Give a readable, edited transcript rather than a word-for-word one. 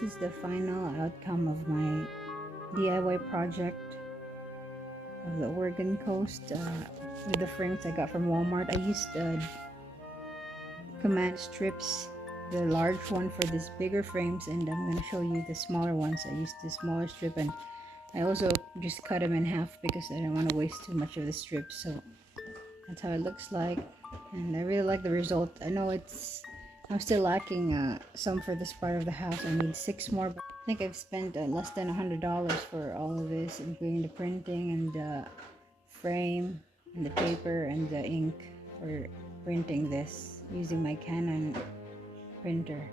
This is the final outcome of my DIY project of the Oregon coast with the frames I got from Walmart. I used command strips, the large one for these bigger frames, and I'm going to show you the smaller ones. I used the smaller strip, and I also just cut them in half because I don't want to waste too much of the strips. So that's how it looks like, and I really like the result. I know I'm still lacking some for this part of the house. I need 6 more, but I think I've spent less than $100 for all of this, including the printing and the frame and the paper and the ink for printing this using my Canon printer.